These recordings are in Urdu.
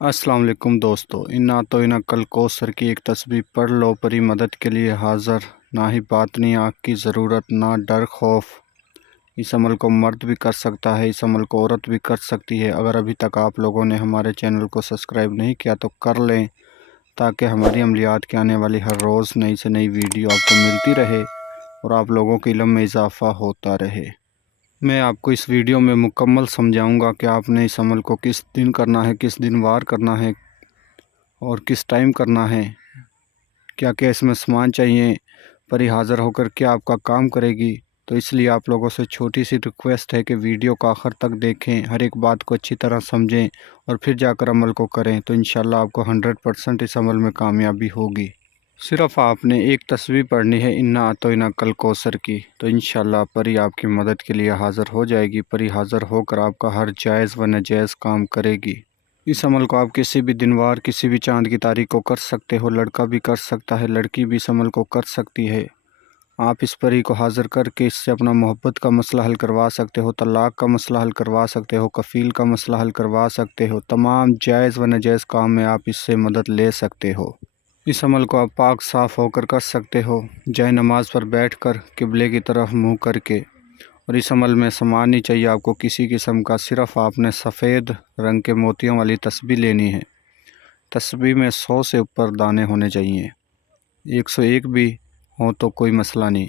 السلام علیکم دوستو، انا تو انا کل کوثر کی ایک تسبیح پڑھ لو، پری مدد کے لیے حاضر، نہ ہی باطنی آنکھ کی ضرورت، نہ ڈر خوف۔ اس عمل کو مرد بھی کر سکتا ہے، اس عمل کو عورت بھی کر سکتی ہے۔ اگر ابھی تک آپ لوگوں نے ہمارے چینل کو سبسکرائب نہیں کیا تو کر لیں، تاکہ ہماری عملیات کی آنے والی ہر روز نئی سے نئی ویڈیو آپ کو ملتی رہے اور آپ لوگوں کے علم میں اضافہ ہوتا رہے۔ میں آپ کو اس ویڈیو میں مکمل سمجھاؤں گا کہ آپ نے اس عمل کو کس دن کرنا ہے، کس دن وار کرنا ہے اور کس ٹائم کرنا ہے، کیا کیا اس میں سامان چاہیے، پری حاضر ہو کر کیا آپ کا کام کرے گی۔ تو اس لیے آپ لوگوں سے چھوٹی سی ریکویسٹ ہے کہ ویڈیو کو آخر تک دیکھیں، ہر ایک بات کو اچھی طرح سمجھیں اور پھر جا کر عمل کو کریں، تو انشاءاللہ آپ کو 100% اس عمل میں کامیابی ہوگی۔ صرف آپ نے ایک تسبیح پڑھنی ہے، انا اعطیناک الکل کوثر کی، تو انشاءاللہ پری آپ کی مدد کے لیے حاضر ہو جائے گی۔ پری حاضر ہو کر آپ کا ہر جائز و ناجائز کام کرے گی۔ اس عمل کو آپ کسی بھی دن وار، کسی بھی چاند کی تاریخ کو کر سکتے ہو، لڑکا بھی کر سکتا ہے، لڑکی بھی اس عمل کو کر سکتی ہے۔ آپ اس پری کو حاضر کر کے اس سے اپنا محبت کا مسئلہ حل کروا سکتے ہو، طلاق کا مسئلہ حل کروا سکتے ہو، کفیل کا مسئلہ حل کروا سکتے ہو، تمام جائز و ناجائز کام میں آپ اس سے مدد لے سکتے ہو۔ اس عمل کو آپ پاک صاف ہو کر کر سکتے ہو، جائے نماز پر بیٹھ کر قبلے کی طرف منہ کر کے، اور اس عمل میں سامان نہیں چاہیے آپ کو کسی قسم کا، صرف آپ نے سفید رنگ کے موتیوں والی تسبیح لینی ہے۔ تسبیح میں 100 سے اوپر دانے ہونے چاہیے، 101 بھی ہوں تو کوئی مسئلہ نہیں،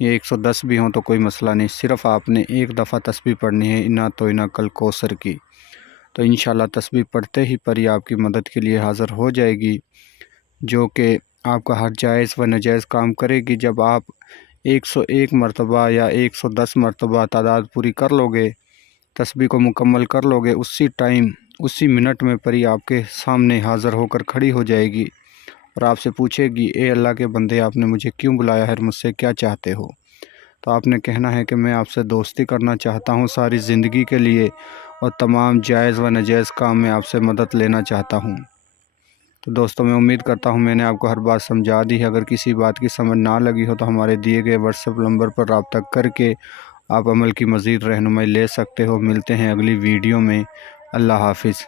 یا 110 بھی ہوں تو کوئی مسئلہ نہیں، صرف آپ نے ایک دفعہ تسبیح پڑھنی ہے، انا تو انا کل کوثر کی۔ تو انشاءاللہ تسبیح پڑھتے ہی پری آپ کی مدد کے لیے حاضر ہو جائے گی، جو کہ آپ کا ہر جائز و ناجائز کام کرے گی۔ جب آپ 101 مرتبہ یا 110 مرتبہ تعداد پوری کر لو گے، تسبیح کو مکمل کر لو گے، اسی ٹائم اسی منٹ میں پری آپ کے سامنے حاضر ہو کر کھڑی ہو جائے گی اور آپ سے پوچھے گی، اے اللہ کے بندے، آپ نے مجھے کیوں بلایا ہے، مجھ سے کیا چاہتے ہو؟ تو آپ نے کہنا ہے کہ میں آپ سے دوستی کرنا چاہتا ہوں ساری زندگی کے لیے، اور تمام جائز و ناجائز کام میں آپ سے مدد لینا چاہتا ہوں۔ تو دوستو، میں امید کرتا ہوں میں نے آپ کو ہر بات سمجھا دی ہے۔ اگر کسی بات کی سمجھ نہ لگی ہو تو ہمارے دیے گئے واٹس ایپ نمبر پر رابطہ کر کے آپ عمل کی مزید رہنمائی لے سکتے ہو۔ ملتے ہیں اگلی ویڈیو میں۔ اللہ حافظ۔